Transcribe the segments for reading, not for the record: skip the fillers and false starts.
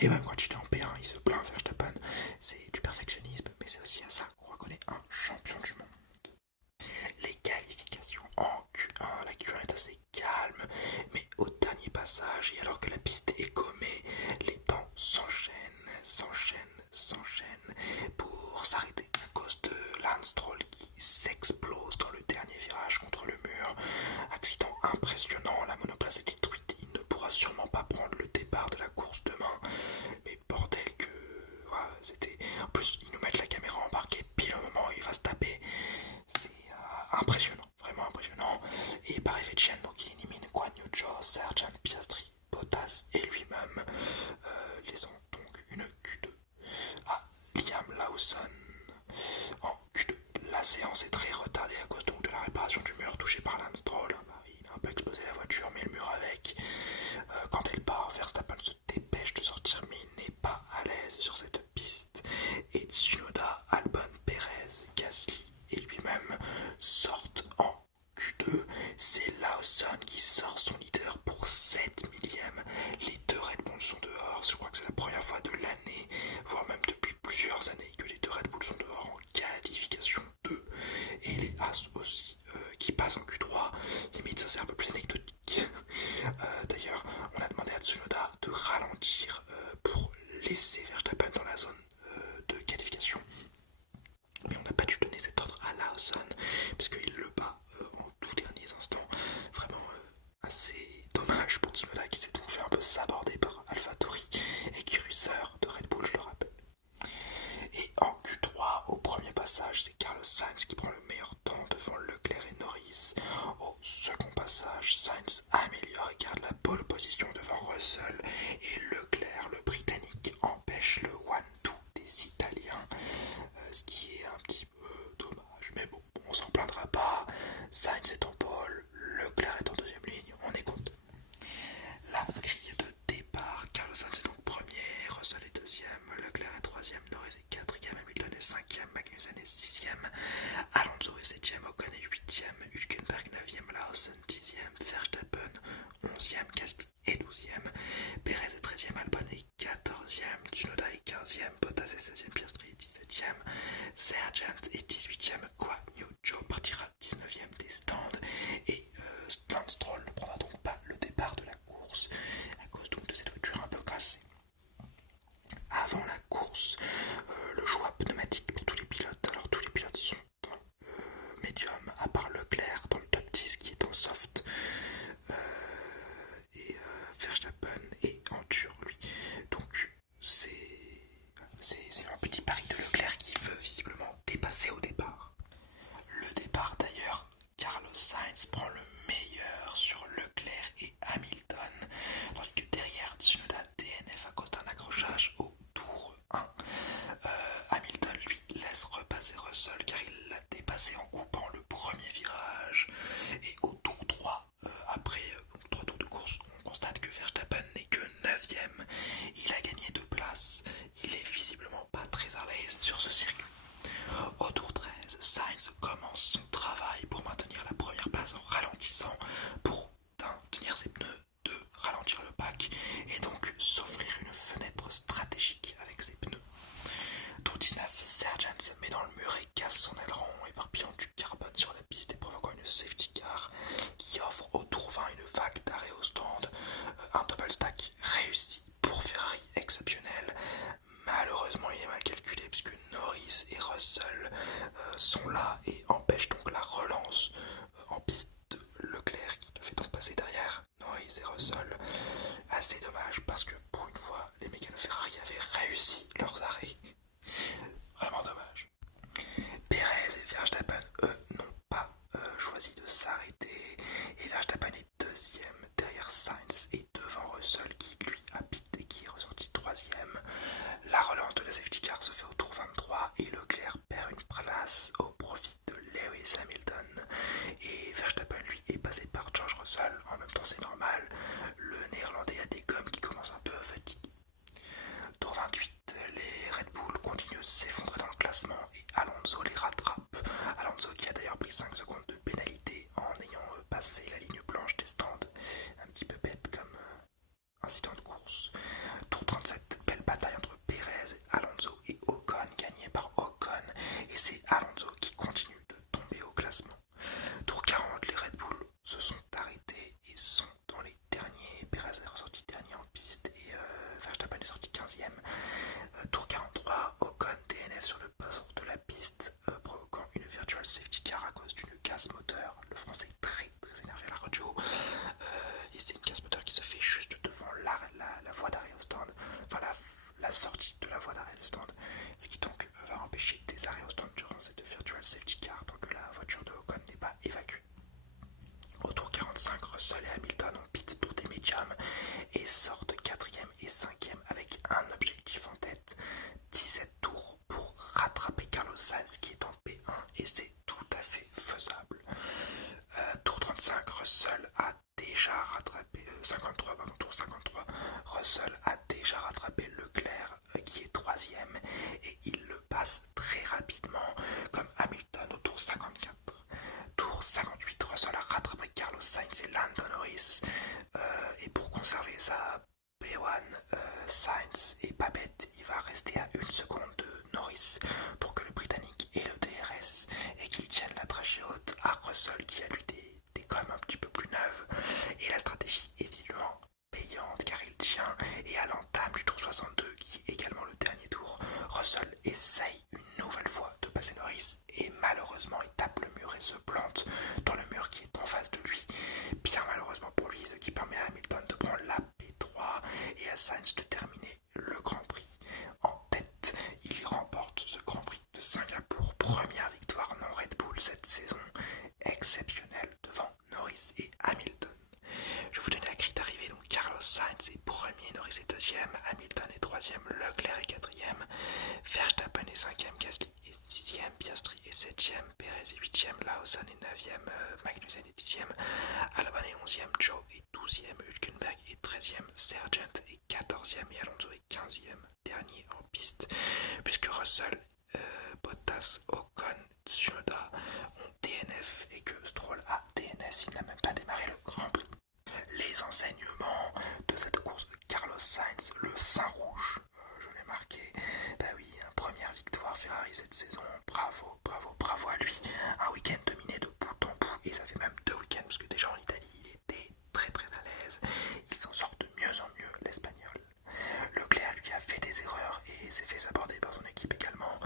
Et même quand il est en P1, il se plaint Verstappen. C'est du perfectionnisme, mais c'est aussi à ça qu'on reconnaît un champion du monde. Les qualifications en Q1, la Q1 est assez calme, mais au dernier passage, et alors que la piste est gommée, les temps s'enchaînent pour s'arrêter à cause de Lance Stroll qui s'explose dans le dernier virage contre le mur. Accident impressionnant, la monoplace est détruite, il ne pourra sûrement pas prendre le départ de la course demain. Mais bordel que... voilà, c'était... En plus, ils nous mettent la caméra embarquée pile au moment où il va se taper. C'est impressionnant, vraiment impressionnant. Et par effet de chaîne, donc il élimine Guan Yu Zhou, Sergeant Piastri, Bottas et lui-même. Les ont donc une Q2 à Liam Lawson en Q2. La séance est très retardée à cause donc de la réparation du mur touché par Lance Stroll. Il a un peu explosé la voiture, mais le mur avec. Quand elle part, Verstappen se dépêche de sortir, mais il n'est pas à l'aise sur cette piste. Et Tsunoda, Albon, Perez, Gasly et lui-même sortent en Q2. C'est Lawson qui sort son leader pour 7 millième. Les deux Red Bull sont dehors. Je crois que c'est la première fois de l'année, voire même depuis plusieurs années, que les deux Red Bull sont dehors en qualification 2. Et les As aussi qui passent en Q3. Limite, ça c'est un peu plus anecdotique. D'ailleurs, on a demandé à Tsunoda de ralentir pour laisser Verstappen dans la zone de qualification. Mais on n'a pas dû donner cet ordre à Lawson, puisqu'il le bat en tout derniers instants. Vraiment assez dommage pour Tsunoda qui s'est donc fait un peu saborder par AlphaTauri et Russell de Red Bull, je le rappelle. Et en Q3, au premier passage, c'est Carlos Sainz qui prend le meilleur temps devant Leclerc et Norris. Au second passage, Sainz améliore et garde la pole position devant Russell. Et Leclerc, le Britannique, empêche le 1-2 des Italiens. Ce qui est un petit peu dommage. Mais bon, on s'en plaindra pas. Sainz est en pole, Leclerc est en deuxième ligne, on est content. La grille de départ, Carlos Sainz est donc premier, Russell est deuxième, Leclerc est troisième, Norris est quatrième, Hamilton est cinquième, Magnussen est sixième, Alonso est septième, Ocon est huitième, Hülkenberg neuvième, Lawson dixième, Verstappen onzième, Gasly est douzième, Perez est treizième, Albon est quatorzième, Tsunoda est quinzième, Bottas est seizième, Piastri est dix-septième, Sergeant est dix-huitième, Guan Yu Zhou partira dix-neuvième des stands et Lance Stroll ne prendra donc pas le départ de la course à cause donc de cette voiture un peu cassée. Avant la course, le choix pneumatique pour tous les pilotes. Alors tous les pilotes sont en médium, à part Leclerc dans le top 10 qui est en soft. Et Verstappen est en dur lui. Donc c'est un petit pari de Leclerc qui veut visiblement dépasser au départ. Le départ d'ailleurs, Carlos Sainz prend le meilleur sur Leclerc et Hamilton, tandis que derrière Tsunoda DNF à cause d'un accrochage au tour 1. Hamilton lui laisse repasser Russell car il l'a dépassé en coupant le premier virage. Et au tour 3, après 3 tours de course, on constate que Verstappen n'est que 9ème. Il a gagné 2 places. Il est visiblement pas très à l'aise sur ce circuit. Au tour 13, Sainz commence son travail pour maintenir la première place en ralentissant pour tenir ses pneus, de ralentir le pack et donc s'offrir une fenêtre stratégique avec ses pneus. Tour 19, Sergeant se met dans le mur et casse son aileron, éparpillant du carbone sur la piste et provoquant une safety car qui offre au tour 20 une vague d'arrêt au stand. Un double stack réussi pour Ferrari, exceptionnel. Malheureusement, il est mal calculé puisque Norris et Russell sont là et empêchent donc la relance en piste de Leclerc qui le fait donc passer derrière Norris et Russell. Assez dommage parce que pour une fois, les mécanos Ferrari avaient réussi leurs arrêts. Vraiment dommage. Perez et Verstappen, eux, n'ont pas choisi de s'arrêter. Et Verstappen est deuxième derrière Sainz et devant Russell qui lui a pité et qui est ressorti troisième. La relance de la safety car se fait au tour 23 et Leclerc perd une place au profit de Lewis Hamilton. Et Verstappen lui est passé par George Russell. En même temps c'est normal, le néerlandais a des gommes qui commencent un peu à fatiguer. Tour 28, les avec un objectif en tête, 17 tours pour rattraper Carlos Sainz qui est en P1 et c'est tout à fait faisable. Tour 35, Russell a déjà rattrapé, 53, pardon, tour 53, Russell a déjà rattrapé Leclerc qui est troisième et il le passe très rapidement comme Hamilton au tour 54. Tour 58, Russell a rattrapé Carlos Sainz et Lando Norris et pour conserver sa P1, Sainz est pas bête, il va rester à 1 seconde de Norris pour que le Britannique ait le DRS et qu'il tienne la trachée haute à Russell qui a lui des comms un petit peu plus neuves. Et la stratégie est visiblement payante car il tient et à l'entame du tour 62 qui est également le dernier tour, Russell essaye une nouvelle fois de passer Norris et malheureusement il tape le mur et se plante dans le mur qui est en face de lui. Bien malheureusement pour lui, ce qui permet à Hamilton de prendre la P3 et à Sainz de terminer le Grand Prix en tête. Il remporte ce Grand Prix de Singapour, première victoire non Red Bull cette saison, exceptionnelle devant Norris et Hamilton. Je vous donne la grille d'arrivée, donc Carlos Sainz est premier, Norris est deuxième, Hamilton est troisième, Leclerc est quatrième, Verstappen est cinquième, Gasly est sixième, Piastri est septième, Perez est huitième, Lawson est neuvième, Magnussen est dixième, Albon est onzième, Joe est douzième, Hülkenberg est treizième, Sargent est quatorzième et Alonso est quinzième, dernier en piste, puisque Russell, Bottas, Ocon, Tsunoda ont DNF et que Stroll a DNS, il n'a même pas démarré le Grand Prix. Les enseignements de cette course de Carlos Sainz, le sein rouge, je l'ai marqué, bah oui, première victoire Ferrari cette saison, bravo, bravo, bravo à lui, un week-end dominé de bout en bout, et ça fait même 2 week-ends, parce que déjà en Italie il était très très à l'aise, il s'en sort de mieux en mieux l'espagnol. Leclerc lui a fait des erreurs et s'est fait saborder par son équipe également,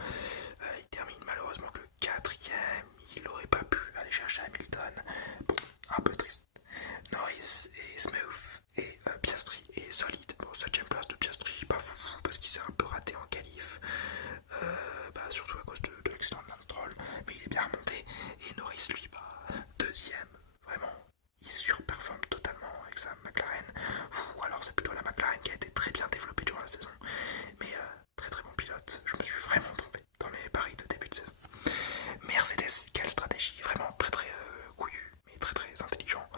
il termine malheureusement que quatrième, il n'aurait pas pu aller chercher Hamilton, bon, un peu triste. Norris est smooth et Piastri est solide. Bon, 7ème place de Piastri, pas fou parce qu'il s'est un peu raté en qualif, surtout à cause de l'accident de Lance Stroll, mais il est bien remonté. Et Norris, lui, deuxième, vraiment, il surperforme totalement avec sa McLaren. Ou alors c'est plutôt la McLaren qui a été très bien développée durant la saison, mais très très bon pilote. Je me suis vraiment trompé dans mes paris de début de saison. Mercedes, quelle stratégie, vraiment très très couillue, mais très très intelligent.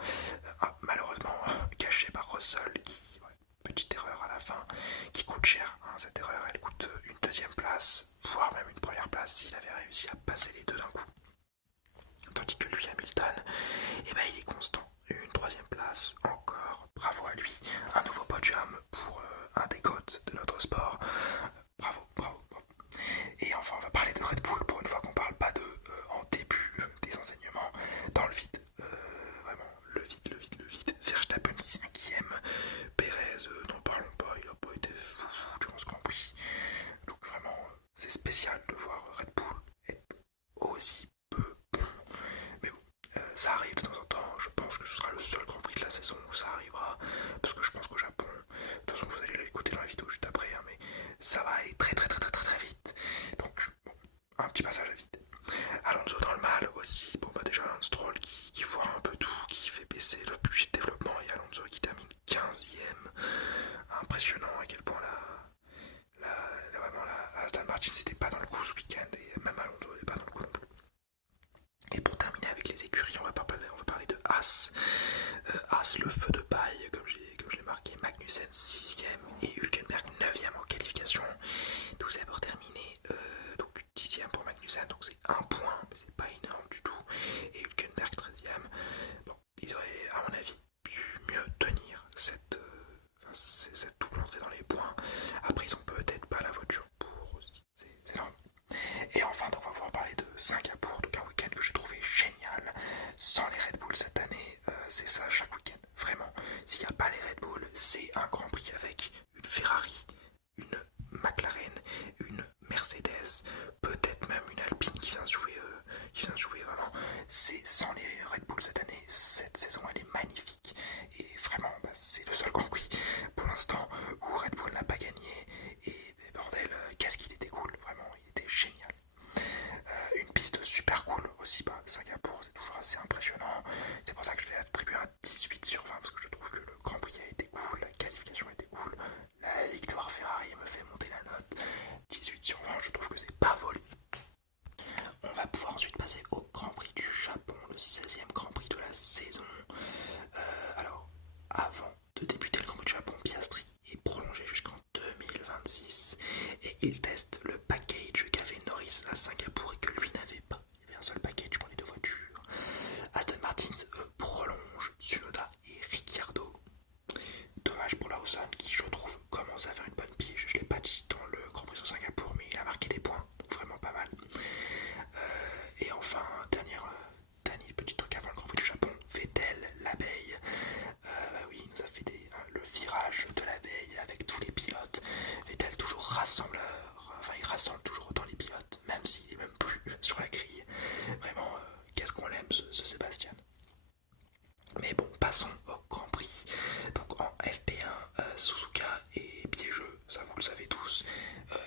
Malheureusement caché par Russell qui, petite erreur à la fin, qui coûte cher, cette erreur elle coûte une deuxième place, voire même une première place s'il avait réussi à passer les deux d'un coup. Tandis que lui, Hamilton, il est constant, une troisième place encore, bravo à lui, un nouveau podium pour un des GOAT de notre sport, bravo, bravo, bravo. Et enfin on va parler de Red Bull pour une fois qu'on parle pas de en début des enseignements, dans le vide. Vraiment, le vide. Verstappen 5ème, Perez, n'en parlons pas, il n'a pas été fou durant ce Grand Prix. Donc vraiment, c'est spécial de voir Red Bull être aussi peu bon. Mais bon, ça arrive de temps en temps, je pense que ce sera le seul Grand Prix de la saison où ça arrivera, parce que je pense qu'au Japon, de toute façon vous allez l'écouter dans la vidéo juste après, mais ça va aller très vite. Donc bon, un petit passage à vide. Alonso dans le mal aussi, déjà Lance Stroll qui voit un peu tout, qui fait baisser le budget de développement, et Alonso qui termine 15ème. Impressionnant à quel point la Aston Martin n'était pas dans le coup ce week-end, et même Alonso n'est pas dans le coup non plus. Et pour terminer avec les écuries, on va parler de Haas. Haas, le feu de paille, comme je l'ai marqué, Magnussen 6ème et Hülkenberg 9ème en qualification. Tout ça pour terminer, donc 10ème pour Magnussen, donc c'est 1 point, mais c'est pas énorme du tout. Et Hülkenberg 13ème. Bon, ils auraient, à mon avis, pu mieux tenir cette double entrée dans les points. Après, ils ont peut-être pas la voiture pour aussi, c'est normal. Et enfin, donc, on va pouvoir parler de Singapour, donc un week-end que j'ai trouvé génial. Sans les Red Bull cette année, c'est ça chaque week-end. Vraiment, s'il n'y a pas les Red Bull, c'est un Grand Prix avec une Ferrari, une McLaren, une Mercedes, peut-être même une Alpine qui vient se jouer vraiment. C'est sans les Red Bull cette année, cette saison elle est magnifique. Et vraiment, c'est le seul Grand Prix pour l'instant où Red Bull n'a pas gagné. il teste le package qu'avait Norris à Singapour et que lui n'avait pas. Il y avait un seul package pour les deux voitures. Aston Martin prolonge Tsunoda et Ricciardo. Dommage pour Lawson qui, je trouve, commence à faire une bonne pige. Je ne l'ai pas dit dans le Grand Prix de Singapour, mais il a marqué des points, donc vraiment pas mal. Et enfin, dernier petit truc avant le Grand Prix du Japon, Vettel, l'abeille. Oui, il nous a fait le virage de l'abeille avec tous les pilotes. Vettel toujours rassembleur, enfin il rassemble toujours autant les pilotes, même s'il est même plus sur la grille. Vraiment, qu'est-ce qu'on l'aime ce Sébastien. Mais bon, passons au Grand Prix. Donc en FP1, Suzuka est piégeux, ça vous le savez tous.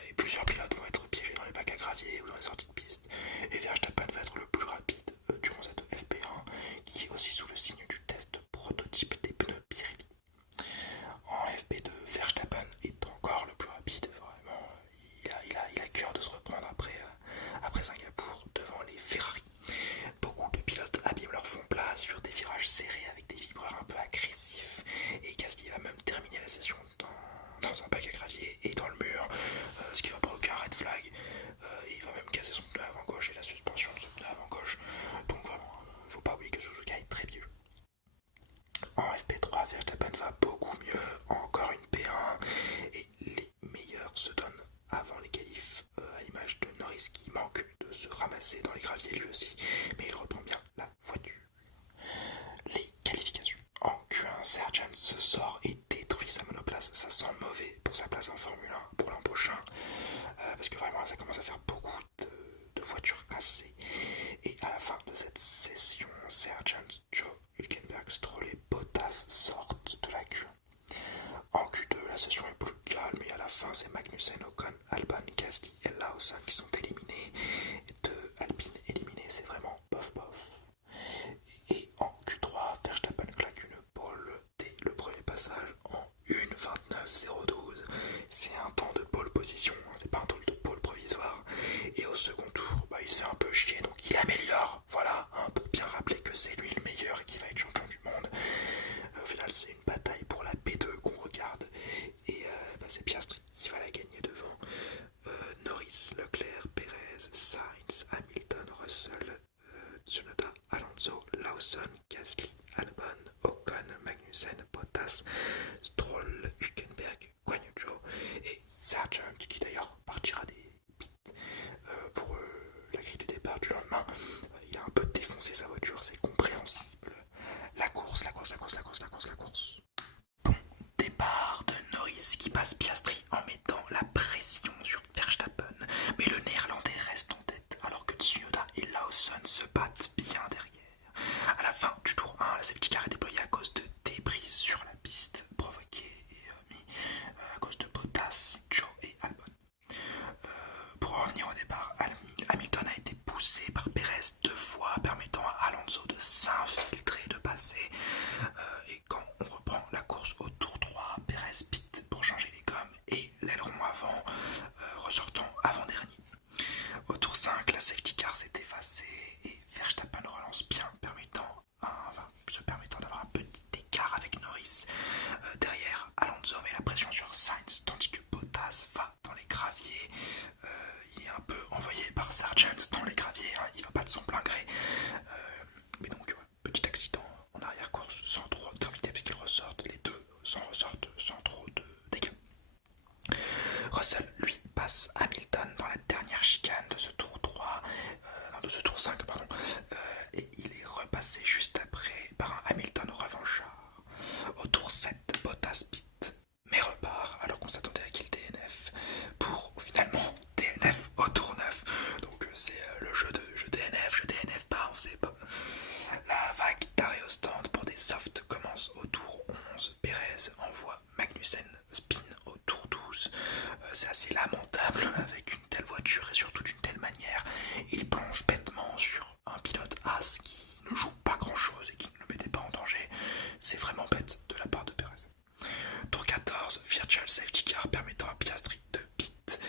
Et plusieurs pilotes vont être piégés dans les bacs à gravier ou dans les sorties de piste. Et Verstappen va être le plus rapide durant cette FP1, qui est aussi sous le signe du test prototype des pneus Pirelli. En FP2, Verstappen est encore le plus rapide, vraiment. Il a cœur de se reprendre après Singapour devant les Ferrari. Beaucoup de pilotes abîment leur fond plat sur des virages serrés avec des vibreurs un peu agressifs. Et Gasly va même terminer la session dans un bac à gravier et dans le mur, ce qui va provoquer un red flag. Et il va même casser son pneu avant gauche et la suspension de son pneu avant gauche. Donc vraiment, faut pas oublier que Suzuka est très vieux. En FP3, Verstappen va beaucoup mieux, encore une P1, et les meilleurs se donnent avant les qualifs, à l'image de Norris qui manque de se ramasser dans les graviers lui aussi, mais il reprend bien la voiture. Les qualifications. En Q1, Sargent se sort et détruit sa monoplace, ça sent mauvais pour sa place en Formule 1 pour l'an prochain, parce que vraiment ça commence à faire beaucoup de voitures cassées. Et à la fin de cette session, Sargent, Joe, Hülkenberg, Stroll et Bottas sortent de la Q1. En Q2, la session est plus calme et à la fin, c'est Magnussen, Ocon, Albon, Gasly et Lawson qui sont éliminés. Deux Alpine éliminés, c'est vraiment bof bof. Et en Q3, Verstappen claque une pole dès le premier passage en 1:29.012. C'est un temps de pole position, c'est pas un temps de pole provisoire. Et au second tour, il se fait un peu chier, donc il améliore, voilà, pour bien rappeler que c'est lui le meilleur et qui va être champion du monde. Au final, c'est une bataille pour la P2 qu'on regarde, et c'est Piastri qui va la gagner devant Norris, Leclerc, Perez, Sainz, Hamilton, Russell, Tsunoda, Alonso, Lawson, Gasly, Albon, Ocon, Magnussen, Bottas, Stroll, Hülkenberg, Guan Yu Zhou et Sargent qui d'ailleurs partira des pits pour la grille de départ du lendemain. Il a un peu défoncé sa voiture, c'est compréhensible. La course. Bon départ de Norris qui passe Piastri en mettant la pression sur Verstappen, mais le néerlandais reste en tête alors que Tsunoda et Lawson se battent bien derrière. À la fin du tour 1, la safety car est déployée à cause de débris sur la piste provoqués et mis à cause de Bottas, Joe et Albon. Pour revenir au départ, Hamilton a été poussé par Perez 2 fois, permettant à Alonso de s'infiltrer, de passer. Et quand on reprend la course au tour 3, Perez pit pour changer les gommes et l'aileron avant, ressortant avant-dernier. Au tour 5, la safety car s'est effacée et Verstappen relance bien, se permettant d'avoir un petit écart avec Norris. Derrière, Alonso met la pression sur Sainz, tandis que Bottas va dans les graviers. Il est un peu envoyé par Sargent dans les graviers, il va pas de son plein gré. Mais donc, petit accident en arrière-course sans trop de gravité, puisqu'ils ressortent, les deux ressortent sans trop de dégâts. Russell, lui, passe Hamilton dans la dernière chicane de ce tour 3, de ce tour 5, pardon, et il est repassé juste après par un Hamilton revanchard. Au tour 7, Bottas pit, mais repart, alors qu'on s'attendait à qu'il DNF, pour finalement DNF au tour 9. Donc c'est le jeu DNF, je DNF pas, on sait pas. La vague d'arrêt au stand pour des softs commence au tour 11. Perez envoie Magnussen spin au tour 12. C'est assez lamentable avec une telle voiture et surtout d'une telle manière. Il plonge bêtement sur un pilote As qui ne joue pas grand chose et qui ne le mettait pas en danger. C'est vraiment bête de la part de Perez. Tour 14, Virtual Safety Car permettant à Piastri de pit.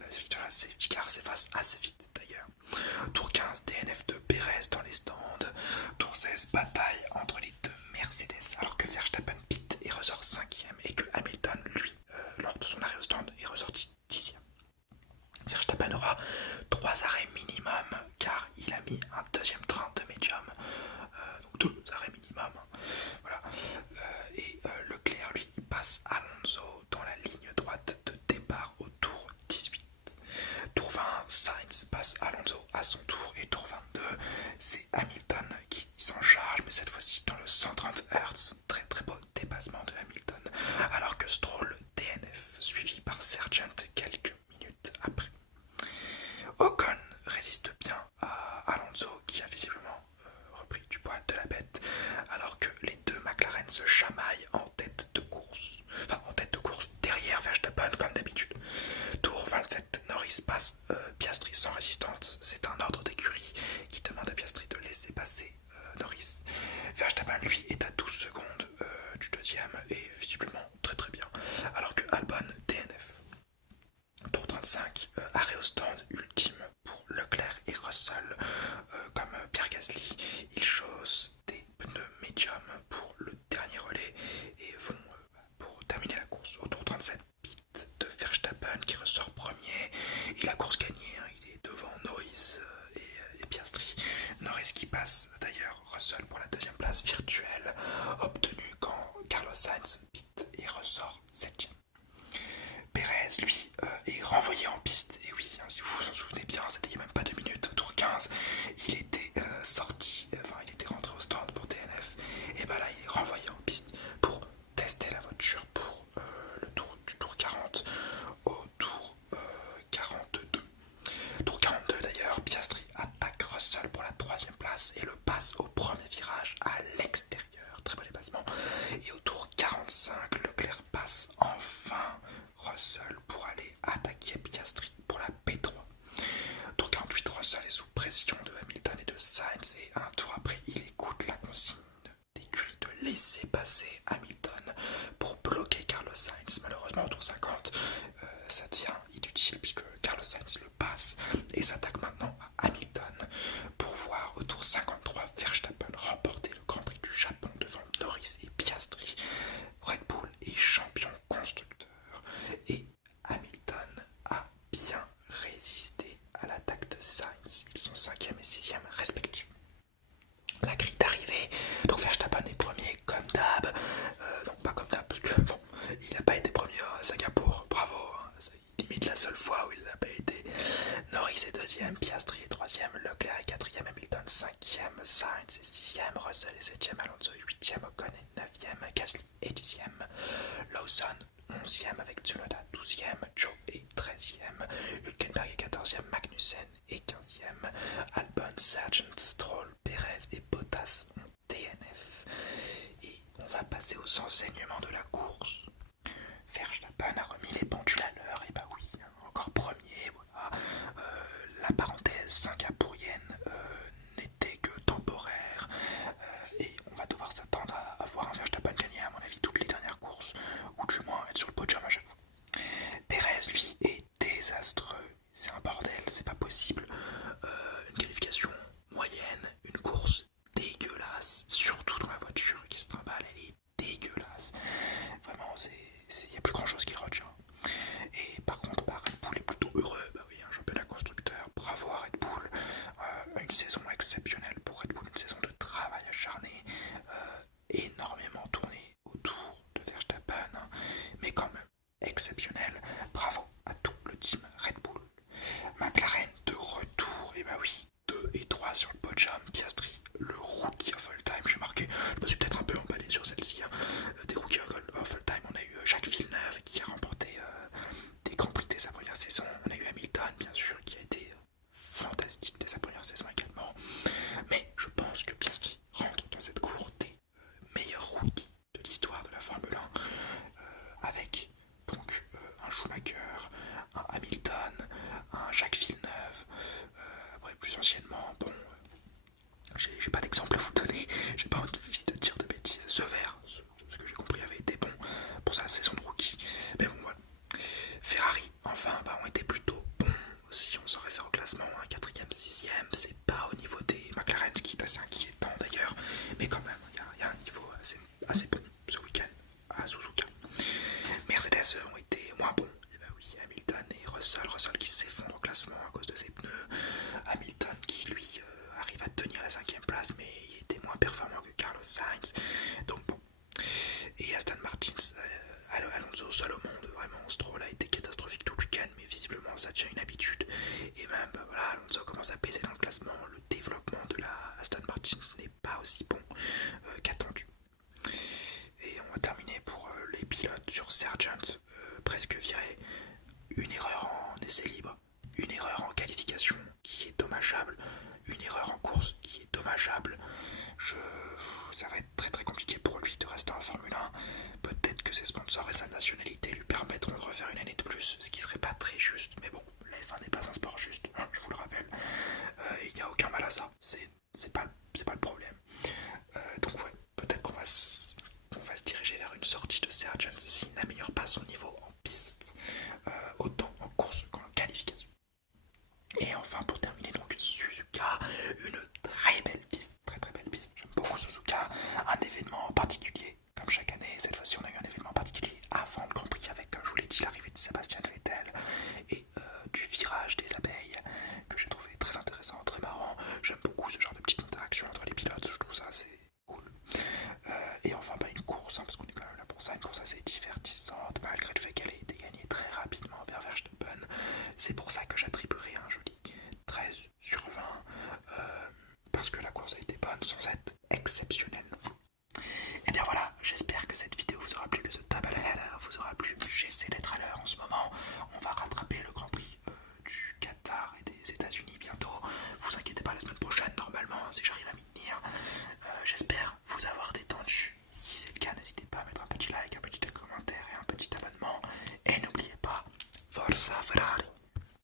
La Virtual Safety Car s'efface assez vite d'ailleurs. Tour 15, DNF de Perez dans les stands. Tour 16, bataille entre les deux Mercedes alors que Verstappen pit et ressort 5ème et que Hamilton, lui, lors de son arrêt au stand, il ressort Alonso dans la ligne droite de départ au tour 18. Tour 20, Sainz passe Alonso à son tour et tour 22, c'est Hamilton qui s'en charge, mais cette fois-ci dans le 130 Hz, très très beau dépassement de Hamilton, alors que Stroll DNF, suivi par Sargent quelques minutes après. Ocon résiste bien à Alonso qui a visiblement repris du poil de la bête, alors que les deux McLaren se chamaillent en tête de course. Enfin, en tête de course, derrière Verstappen comme d'habitude. Tour 27, Norris passe Piastri sans résistance. C'est un ordre d'écurie qui demande à Piastri de laisser passer Norris. Verstappen, lui, est à 12 secondes du deuxième et visiblement très très bien. Alors que Albon DNF. Tour 35, arrêt au stand ultime pour Leclerc et Russell. Comme Pierre Gasly, ils chaussent des pneus médium pour le dernier relais et vont pour terminer la course. Au tour 37, pit de Verstappen qui ressort premier. Il a course gagnée, hein, il est devant Norris et Piastri. Norris qui passe d'ailleurs Russell pour la deuxième place virtuelle, obtenue quand Carlos Sainz pit et ressort 7ème. Pérez, lui, est renvoyé en piste. Et oui, hein, si vous vous en souvenez bien, c'était il n'y a même pas 2 minutes, au tour 15, il était sorti, enfin il était rentré au stand pour DNF. Et bah là, il est renvoyé en piste pour tester la voiture pour le tour du tour 40 au tour 42. Tour 42 d'ailleurs, Piastri attaque Russell pour la troisième place et le passe au premier virage à l'extérieur. Très bon dépassement. Et au tour 45, Leclerc passe enfin Russell pour aller attaquer Piastri pour la P3. Tour 48, Russell est sous pression de Hamilton et de Sainz et un tour après, il écoute la consigne d'écurie de laisser passer Hamilton pour bloquer Carlos Sainz. Malheureusement, au tour 50, ça devient inutile puisque Carlos Sainz le passe et s'attaque maintenant à Hamilton pour voir au tour 53 Verstappen remporter le Grand Prix du Japon devant Norris et Piastri. Red Bull est champion constructeur et Hamilton a bien résisté à l'attaque de Sainz. Ils sont 5e et 6e respectivement. La grille d'arrivée, donc Verstappen est premier comme d'hab, non pas comme d'hab parce que bon, il n'a pas été premier à Singapour, bravo, hein, c'est limite la seule fois où il n'a pas été. Norris est deuxième, Piastri est troisième, Leclerc est quatrième, Hamilton cinquième, Sainz est sixième, Russell est septième, Alonso est huitième, Ocon est neuvième, Gasly est dixième, Lawson 11e avec Tsunoda 12e, Joe est 13e, Hülkenberg est 14e, Magnussen est 15e, Albon, Sargent, Stroll, Perez et Bottas ont DNF. Et on va passer aux enseignements de la course. Verstappen a remis les pendules à l'heure, et bah oui, encore premier, voilà. La parenthèse singapourienne n'était que temporaire, et on va devoir s'attendre à voir un Verstappen gagner à mon avis toutes les dernières courses, ou du moins être sur le podium à chaque fois. Perez lui est désastreux, c'est un bordel, c'est pas possible. Une qualification moyenne, une course dégueulasse, surtout dans la voiture qui se trimballe, elle est dégueulasse. Vraiment, il n'y a plus grand chose qui retient. Et par contre, Red Bull est plutôt heureux, bah oui, un championnat constructeur, bravo à Red Bull, une saison exceptionnelle pour Red Bull, une saison de travail acharné, énormément tourné autour de Verstappen, hein, mais quand même exceptionnel, bravo à tout le team Red Bull. McLaren de retour, et bah oui, 2 et 3 sur le podium, Piastri, le rookie of all time, j'ai marqué, je me suis peut-être un peu emballé sur celle-ci, hein. Des rookies of all time, on a eu Jacques Villeneuve qui a remporté des Grands Prix dès sa première saison, on a eu Hamilton bien sûr qui a été fantastique dès sa première saison également, mais je pense que Piastri rentre dans cette cour des meilleurs rookies de l'histoire de la Formule 1, avec donc un Schumacher, un Hamilton, un Jacques Villeneuve, après plus anciennement, bon, j'ai pas d'exemple à vous donner, j'ai pas envie de dire de bêtises. Sever, ce que j'ai compris, avait été bon pour sa saison de rookie, mais bon voilà. Ferrari, enfin, ont été plutôt bons si on s'en réfère au classement, 4ème, 6ème, c'est pas au niveau des McLaren, ce qui est assez inquiétant d'ailleurs, mais quand même, il y a un niveau assez bon ce week-end à Suzuka. Mercedes ont été moins bons, et bah oui, Hamilton et Russell qui s'effondre au classement à cause de ses pneus, Hamilton qui lui arrive à tenir la 5ème place, mais il était moins performant que Carlos Sainz, donc bon. Et Aston Martin Alonso seul au monde, vraiment, Stroll a été catastrophique tout le week-end, mais visiblement ça devient une habitude. Et même, voilà, Alonso commence à peser dans le classement, le développement de la Aston Martin n'est pas aussi bon qu'attendu. Et on va terminer pour les pilotes sur Sargent, presque viré. Une erreur en essai libre, une erreur en qualification qui est dommageable, une erreur en course qui est dommageable. Ça va être très très compliqué pour lui de rester en Formule 1. Peut-être que ses sponsors et sa nationalité lui permettront de refaire une année de plus, ce qui serait pas très juste. Mais bon, la F1 n'est pas un sport juste, hein, je vous le rappelle. Il n'y a aucun mal à ça, c'est pas le problème. Donc ouais, peut-être qu'on va se diriger vers une sortie de Sargent s'il n'améliore pas son niveau en piste, autant en course qu'en qualification. Et enfin pour terminer donc Suzuka, une très belle piste, très très belle piste. J'aime beaucoup Suzuka, un événement particulier comme chaque année. Cette fois-ci on a eu un événement particulier avant le Grand Prix avec, comme je vous l'ai dit, l'arrivée de Sébastien Vettel et du virage des abeilles que j'ai trouvé très intéressant, très marrant. J'aime beaucoup ce genre de petite interaction entre les pilotes, je trouve ça assez cool. Et enfin une course, hein, parce qu'on est quand même là pour ça, une course assez divertissante malgré le fait qu'elle ait été gagnée très rapidement vers Verstappen. C'est pour ça que j'attribuerai un joli 13 sur 20 parce que la course a été bonne sans être exceptionnelle. Et bien voilà, j'espère que cette vidéo vous aura plu, que ce double header vous aura plu. J'essaie d'être à l'heure en ce moment. On va rattraper le Grand Prix du Qatar et des États-Unis bientôt. Vous inquiétez pas, la semaine prochaine, normalement, si j'arrive à m'y tenir. J'espère vous avoir détendu. Si c'est le cas, n'hésitez pas à mettre un petit like, un petit commentaire et un petit abonnement. Et n'oubliez pas, Forza Ferrari!